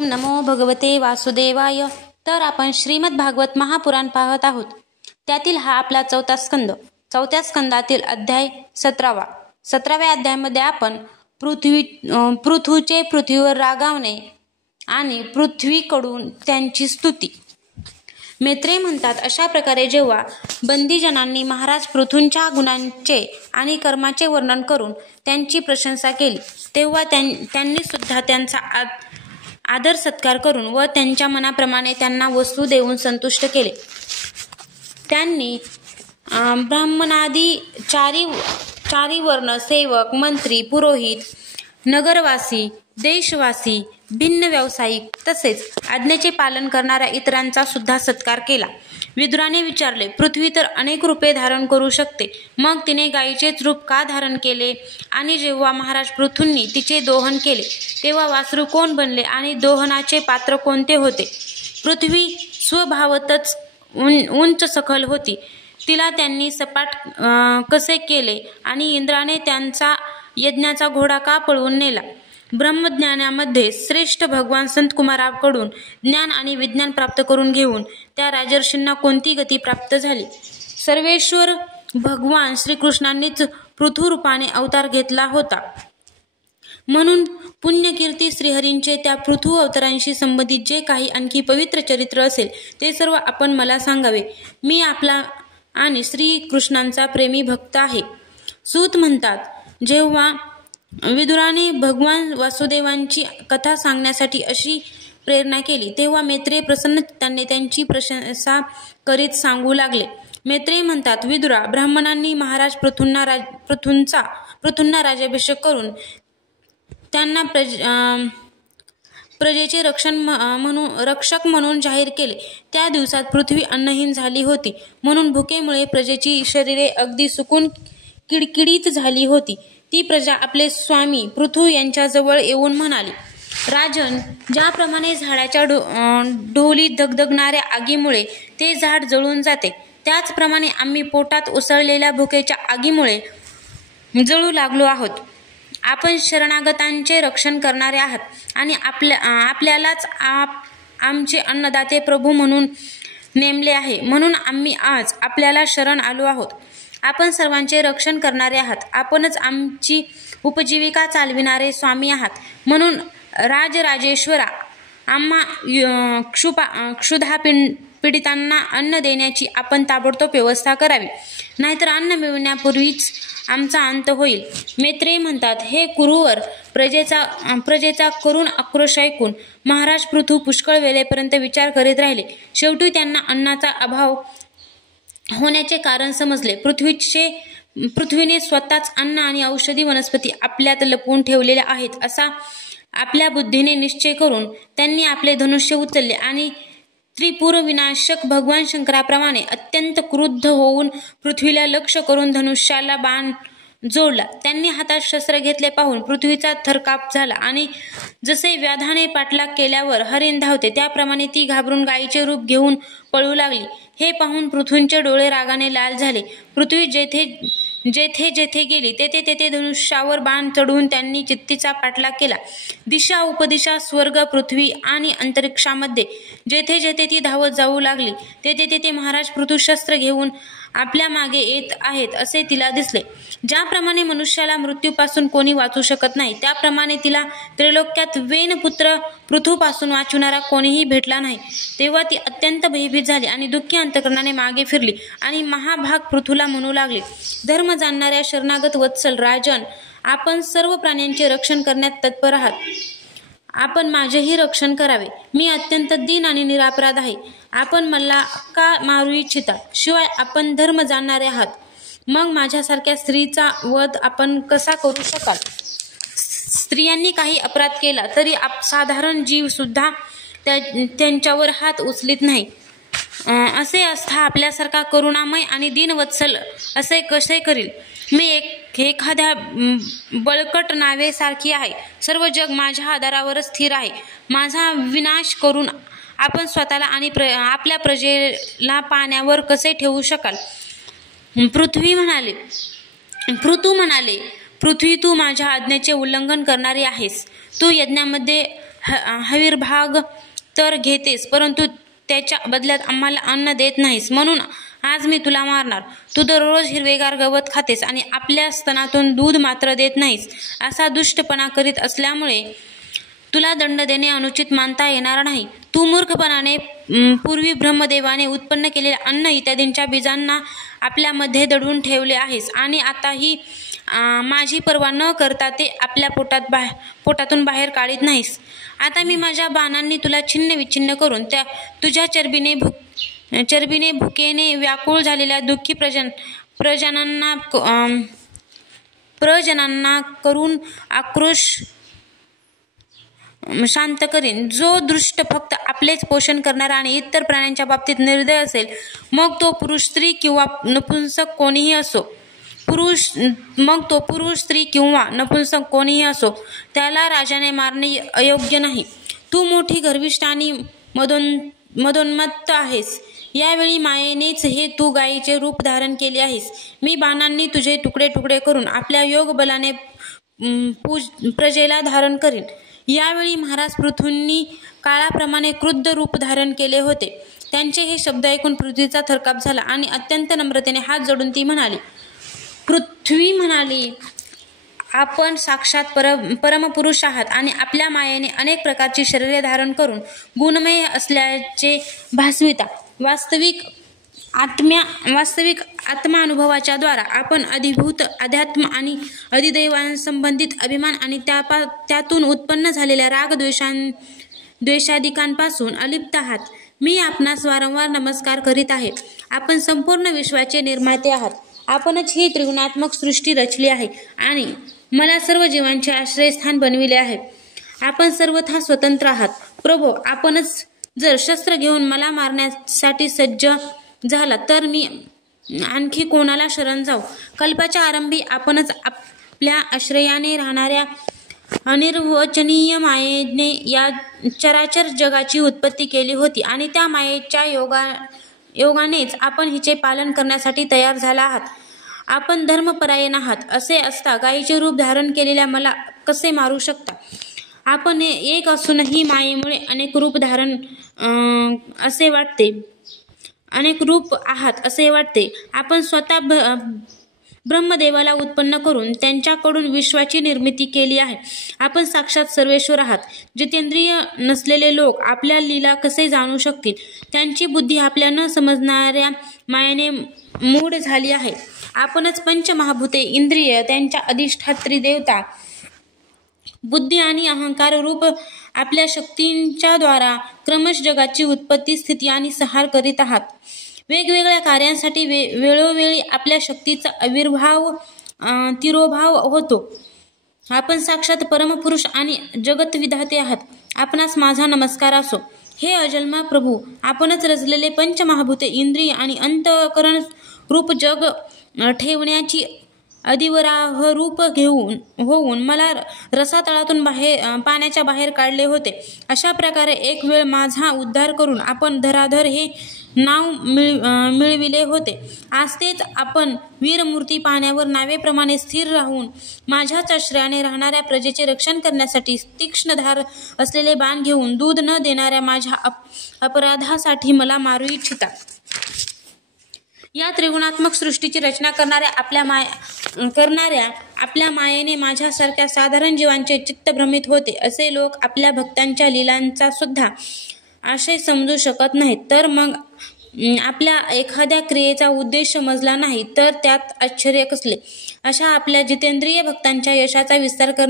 नमो भगवते वासुदेवाय. तर आपण श्रीमद भागवत महापुराण पाहत आहोत. त्यातील हा आपला 4था स्कंद. 4थ्या स्कंदातील अध्याय 17वा. 17व्या अध्यायामध्ये आपण पृथूचे पृथ्वीवर रागावणे आणि पृथ्वीकडून त्यांची स्तुती. मैत्रेय म्हणतात, अशा प्रकारे जेव्हा बंदीजनांनी महाराज पृथूंच्या गुणांचे आणि कर्माचे वर्णन करून त्यांची प्रशंसा केली, तेव्हा त्यांनी सुद्धा त्यांचा आदर सत्कार करून व त्यांच्या मनाप्रमाणे त्यांना वस्तू देऊन संतुष्ट केले. त्यांनी ब्राह्मणादी चारी वर्ण, सेवक, मंत्री, पुरोहित, नगरवासी, देशवासी, भिन्न व्यावसायिक तसेच आज्ञेचे पालन करणाऱ्या इतरांचा सुद्धा सत्कार केला. विदुराने विचारले, पृथ्वी तर अनेक रूपे धारण करू शकते, मग तिने गायीचेच रूप का धारण केले? आणि जेव्हा महाराज पृथूंनी तिचे दोहन केले तेव्हा वासरू कोण बनले आणि दोहनाचे पात्र कोणते होते? पृथ्वी स्वभावतच उंच सखल होती, तिला त्यांनी सपाट कसे केले आणि इंद्राने त्यांचा यज्ञाचा घोडा का पळवून नेला? ब्रह्मज्ञानामध्ये श्रेष्ठ भगवान संतकुमाराकडून ज्ञान आणि विज्ञान प्राप्त करून घेऊन त्या राजर्षींना कोणती गती प्राप्त झाली? सर्वेश्वर भगवान श्रीकृष्णांनीच पृथुरूपाने अवतार घेतला होता. म्हणून पुण्यकीर्ती श्रीहरींचे त्या पृथु अवतारांशी संबंधित जे काही आणखी पवित्र चरित्र असेल ते सर्व आपण मला सांगावे. मी आपला आणि श्रीकृष्णांचा प्रेमी भक्त आहे. सूत म्हणतात, जेव्हा विदुराने भगवान वासुदेवांची कथा सांगण्यासाठी अशी प्रेरणा केली तेव्हा मैत्रेय प्रसन्न चित्ताने त्यांची प्रशंसा करीत सांगू लागले. मैत्रेय म्हणतात, विदुरा, ब्राह्मणांनी महाराज पृथूंना राज्याभिषेक करून त्यांना प्रजेचे रक्षक म्हणून जाहीर केले. त्या दिवसात पृथ्वी अन्नहीन झाली होती, म्हणून भुकेमुळे प्रजेची शरीरे अगदी सुकून किडकिडीत झाली होती. ती प्रजा आपले स्वामी पृथू यांच्याजवळ येऊन म्हणाली, राजन, ज्याप्रमाणे झाडाच्या ढोलीत धगधगणाऱ्या आगीमुळे ते झाड जळून जाते, त्याचप्रमाणे आम्ही पोटात उसळलेल्या भुकेच्या आगीमुळे जळू लागलो आहोत. आपण शरणागतांचे रक्षण करणारे आहात आणि आपल्यालाच आमचे अन्नदाते प्रभू म्हणून नेमले आहे, म्हणून आम्ही आज आपल्याला शरण आलो आहोत. आपण सर्वांचे रक्षण करणारे आहात, आपणच आमची उपजीविका चालविणारे स्वामी आहात, म्हणून राजराजेश्वरा, आम्हा क्षुधा पीडितांना अन्न देण्याची आपण ताबडतोब व्यवस्था करावी, नाहीतर अन्न मिळवण्यापूर्वीच आमचा अंत होईल. मैत्रेय म्हणतात, हे कुरुवर, प्रजेचा करुण आक्रोश ऐकून महाराज पृथू पुष्कळ वेळेपर्यंत विचार करीत राहिले. शेवटी त्यांना अन्नाचा अभाव होण्याचे कारण समजले. पृथ्वीने स्वतःच अन्न आणि औषधी वनस्पती आपल्यात लपवून ठेवलेल्या आहेत असा आपल्या बुद्धीने निश्चय करून त्यांनी आपले धनुष्य उचलले आणि त्रिपुर विनाशक भगवान शंकराप्रमाणे अत्यंत क्रुद्ध होऊन पृथ्वीला लक्ष्य करून धनुष्याला बाण जोडला. त्यांनी हातात शस्त्र घेतले पाहून पृथ्वीचा थरकाप झाला आणि जसे व्याधाने पाठलाग केल्यावर हरिण धावते त्याप्रमाणे ती घाबरून गायीचे रूप घेऊन पळू लागली. हे पाहून पृथूंचे डोळे रागाने लाल झाले. पृथ्वी जेथे गेली तेथे धनुष्यावर बाण चढवून त्यांनी चित्तीचा पाठलाग केला. दिशा उपदिशा, स्वर्ग, पृथ्वी आणि अंतरिक्षामध्ये जेथे ती धावत जाऊ लागली तेथे महाराज पृथू शस्त्र घेऊन आपल्या मागे येत आहेत असे तिला दिसले. ज्याप्रमाणे मनुष्याला मृत्यूपासून कोणी वाचू शकत नाही, त्याप्रमाणे तिला त्रैलोक्यात वेनपुत्र पृथूपासून वाचवणारा कोणीही भेटला नाही. तेव्हा ती अत्यंत भयभीत झाली आणि दुःखी अंतकरणाने मागे फिरली आणि महाभाग पृथूला म्हणू लागली, धर्म जाणणाऱ्या शरणागत वत्सल राजन, आपण सर्व प्राण्यांचे रक्षण करण्यात तत्पर आहात, आपण माझेही रक्षण करावे. मी अत्यंत दीन आणि निरापराध आहे. आपण मला का मारू इच्छिता? शिवाय आपण धर्म जाणणारे आहात, मग माझ्यासारख्या स्त्रीचा वध आपण कसा करू शकाल? स्त्रियांनी काही अपराध केला तरी साधारण जीव सुद्धा त्यांच्यावर हात उचलीत नाही. असे असता आपल्यासारखा करुणामय आणि दीनवत्सल असे कसे करील? मी एखाद्या बळकट नावेसारखी आहे. सर्व जग माझ्या आधारावरच स्थिर आहे. माझा विनाश करून आपण स्वतःला आणि आपल्या प्रजेला पाण्यावर कसे ठेवू शकाल? पृथू म्हणाले, पृथ्वी, तू माझ्या आज्ञेचे उल्लंघन करणारी आहेस. तू यज्ञामध्ये हविर्भाग तर घेतेस, परंतु त्याच्या बदल्यात आम्हाला अन्न देत नाहीस, म्हणून आज मी तुला मारणार. तू दररोज हिरवेगार गवत खातेस आणि आपल्या स्तनातून दूध मात्र देत नाहीस. असा दुष्टपणा करीत असल्यामुळे तुला दंड देणे अनुचित मानता येणार नाही. तू मूर्खपणाने पूर्वी ब्रह्मदेवाने उत्पन्न केलेल्या अन्न इत्यादींच्या बीजांना आपल्यामध्ये दडवून ठेवले आहेस आणि आताही माझी पर्वा न करता ते आपल्या पोटातून बाहेर काढीत नाहीस. आता मी माझ्या बाणांनी तुला छिन्न विच्छिन्न करून तुझ्या चरबीने भुकेने व्याकुळ झालेल्या दुःखी प्रजनांना करून आक्रोश शांत करीन. जो दृष्ट फक्त आपलेच पोषण करणारा आणि इतर प्राण्यांच्या बाबतीत निर्दय असेल, मग तो पुरुष स्त्री किंवा नपुंसक कोणीही असो, त्याला राजाने मारणे अयोग्य नाही. तू मोठी गर्विष्ठ आणि मदोन्मत्त आहेस. यावेळी मायेनेच हे तू गायीचे रूप धारण केले आहेस. मी बाणांनी तुझे तुकडे तुकडे करून आपल्या योग बलाने प्रजेला धारण करीन. यावेळी महाराज पृथूंनी काळाप्रमाणे क्रुद्ध रूप धारण केले होते. त्यांचे हे शब्द ऐकून पृथ्वीचा थरकाप झाला आणि अत्यंत नम्रतेने हात जोडून ती म्हणाली. पृथ्वी म्हणाली, आपण साक्षात परमपुरुष आहात आणि आपल्या मायेने अनेक प्रकारची शरीरे धारण करून गुणमय असल्याचे भासविता. वास्तविक आत्मानुभवाच्या द्वारा आपण अधिभूत अध्यात्म आणि अधिदैवांसंबंधित अभिमान आणि त्यातून उत्पन्न झालेल्या राग द्वेषादिकांपासून अलिप्त आहात. मी आपणास वारंवार नमस्कार करीत आहे. आपण संपूर्ण विश्वाचे निर्माते आहात. आपणच ही त्रिगुणात्मक सृष्टी रचली आहे आणि मला सर्व जीवांचे आश्रयस्थान बनविले आहे. आपण सर्वथा स्वतंत्र आहात. प्रभो, आपणच जर शस्त्र घेऊन मला मारण्यासाठी सज्ज झाला तर मी आणखी कोणाला शरण जाऊ? कल्पाच्या आरंभी आपणच आपल्या आश्रयाने राहणाऱ्या अनिर्वचनीय मायेने या चराचर जगाची उत्पत्ती केली होती आणि त्या मायेच्या योगानेच आपण हिचे पालन करण्यासाठी तयार झाला आहात. आपण धर्मपरायण आहात. असे असता गायीचे रूप धारण केलेल्या मला कसे मारू शकता? आपण एक असूनही मायेमुळे अनेक रूप आहात असे वाटते. आपण स्वतः ब्रह्मदेवाला उत्पन्न करून त्यांच्याकडून विश्वाची निर्मिती केली आहे. आपण साक्षात सर्वेश्वर आहात. जितेंद्रिय नसलेले लोक आपल्या लीला कसे जाणू शकतील? त्यांची बुद्धी आपल्या न समजणाऱ्या मायेने मूढ झाली आहे. आपणच पंचमहाभूते, इंद्रिय, त्यांच्या अधिष्ठात्री देवता, बुद्धी आणि अहंकार रूप आपल्या शक्तींच्या द्वारा क्रमश जगाची उत्पत्ती, स्थिती आणि संहार करीत आहात. वेगवेगळ्या कार्यांसाठी वेळोवेळी आपल्या शक्तीचा तिरोभाव होतो. आपण साक्षात परमपुरुष आणि जगतविधाते आहात. आपणास माझा नमस्कार असो. हे अजन्मा प्रभू, आपणच रचलेले पंचमहाभूते, इंद्रिय आणि अंतःकरण रूप जग ठेवण्याची अधिवराह रूप होऊन मला रसातळातून पाण्याच्या बाहेर काढले होते. अशा प्रकारे एक वेळ माझा उद्धार करून आपण धराधर हे नाव मिळविले होते. आज तेच आपण वीरमूर्ती पाण्यावर नावेप्रमाणे स्थिर राहून माझ्याच आश्रयाने राहणाऱ्या प्रजेचे रक्षण करण्यासाठी तीक्ष्ण धार असलेले बाण घेऊन दूध न देणाऱ्या माझ्या अपराधासाठी मला मारू इच्छिता. या त्रिगुणात्मक सृष्टीची रचना करणाऱ्या आपल्या मायेने माझ्यासारख्या साधारण जीवांचे चित्त भ्रमित होते. असे लोक आपल्या भक्तांच्या लीलांचा सुद्धा आशय समजू शकत नाहीत. तर मग आपल्या एखाद्या क्रियेचा उद्देश समजला नाही तर त्यात आश्चर्य कसले? अशा आपल्या जितेंद्रिय भक्तांच्या यशाचा विस्तार करणे